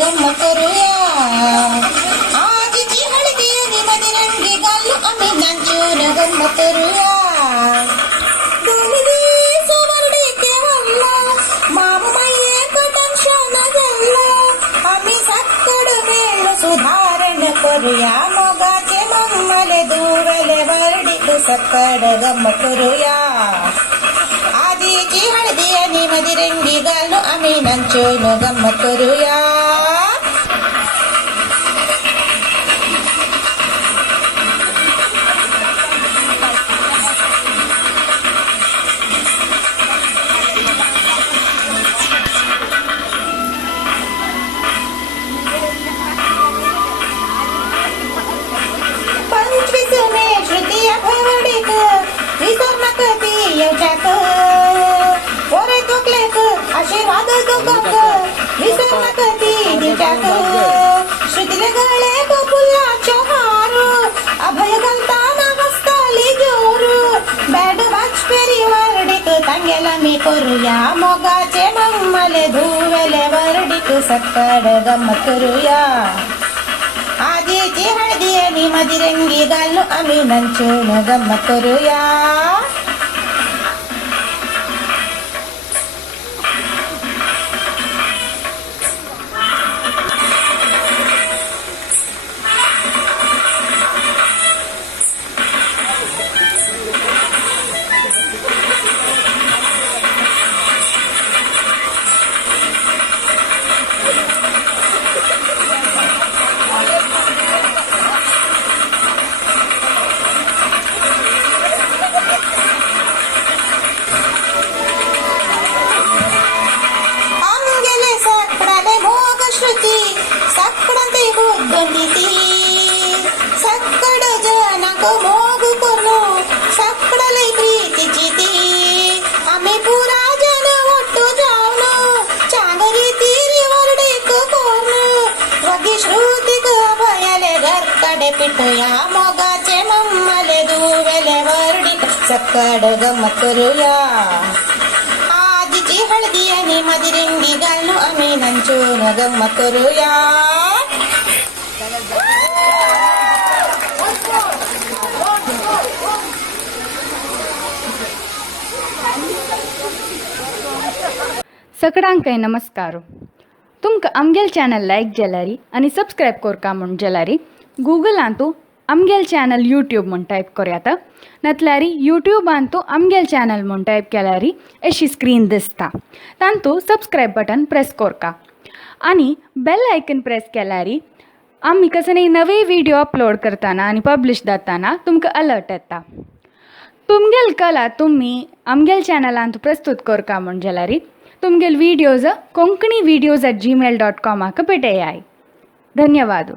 गंमत करूया. आजीची हळदी आणि मदिरंगी घालू आम्ही नाचून गंमत करूया. सोमरडे केवळला माम माये कटंशन गल्ला आम्ही सातकड वेळ सुधारण करूया. मोगाचे मम्मले दुवले वर्डिक सकड गंमत करूया. आजीची हळदी आणि मदिरंगी घालू आम्ही नाचून गंमत करूया. श्रुतिया भवडीक विसर नका ती येवच्याक पोरे तोकलेक आशीर्वाद तुकाक विसर नका ती दिवच्याक. श्रुतीले गळे फुलाच्यो हार अभय घालताना हसताली जोर बॅड वाजपेरी वर्डीक तांगेला मी करूया. मोगाचे मम्मले धुवेले वर्डीक सकड गंमत करूया. आजीची हळदी आणि मदिरंगी घालू आम्ही नाचून गंमत करूया. सकड़ते बुद्धनीति सकड़ जनक मोग करो सकड़ले प्रीति चिती आम्ही पुरा जन ಒಟ್ಟು जाऊन चांगरी तीरी वर्डिक कोण वगी श्रुतिक अभयले घर कडे पिटूया. मोगाचे मम्मले दुवेले वर्डिक सकड गंमत करूया. आजीची हळदी आणि मदिरंगी घालू आम्ही नाचून गंमत करूया. सगळ्यांक नमस्कार. तुमकां आमगेल चॅनल लायक जाल्यारी आनी सबस्क्रायब करका म्हूण जाल्यारी गुगलान तूं आमगेल चॅनल यूट्यूब म्हूण टायप करयाता नातल्यारी यूट्यूबान तूं आमगेल चॅनल म्हूण टायप केल्यारी अशी स्क्रीन दिसता. तांतूं सबस्क्रायब बटन प्रेस करका आनी बेल आयकन प्रेस केल्यारी आमी कसले नवे व्हिडिओ अपलोड करतना आनी पब्लिश जातना तुमकां अलर्ट येता. तुमगेल कला तुमी आमगेल चॅनलान तूं प्रस्तूत करका म्हूण जाल्यारी तुमगेल व्हिडिओज konkanivideos@gmail.com पेटयाय. धन्यवाद.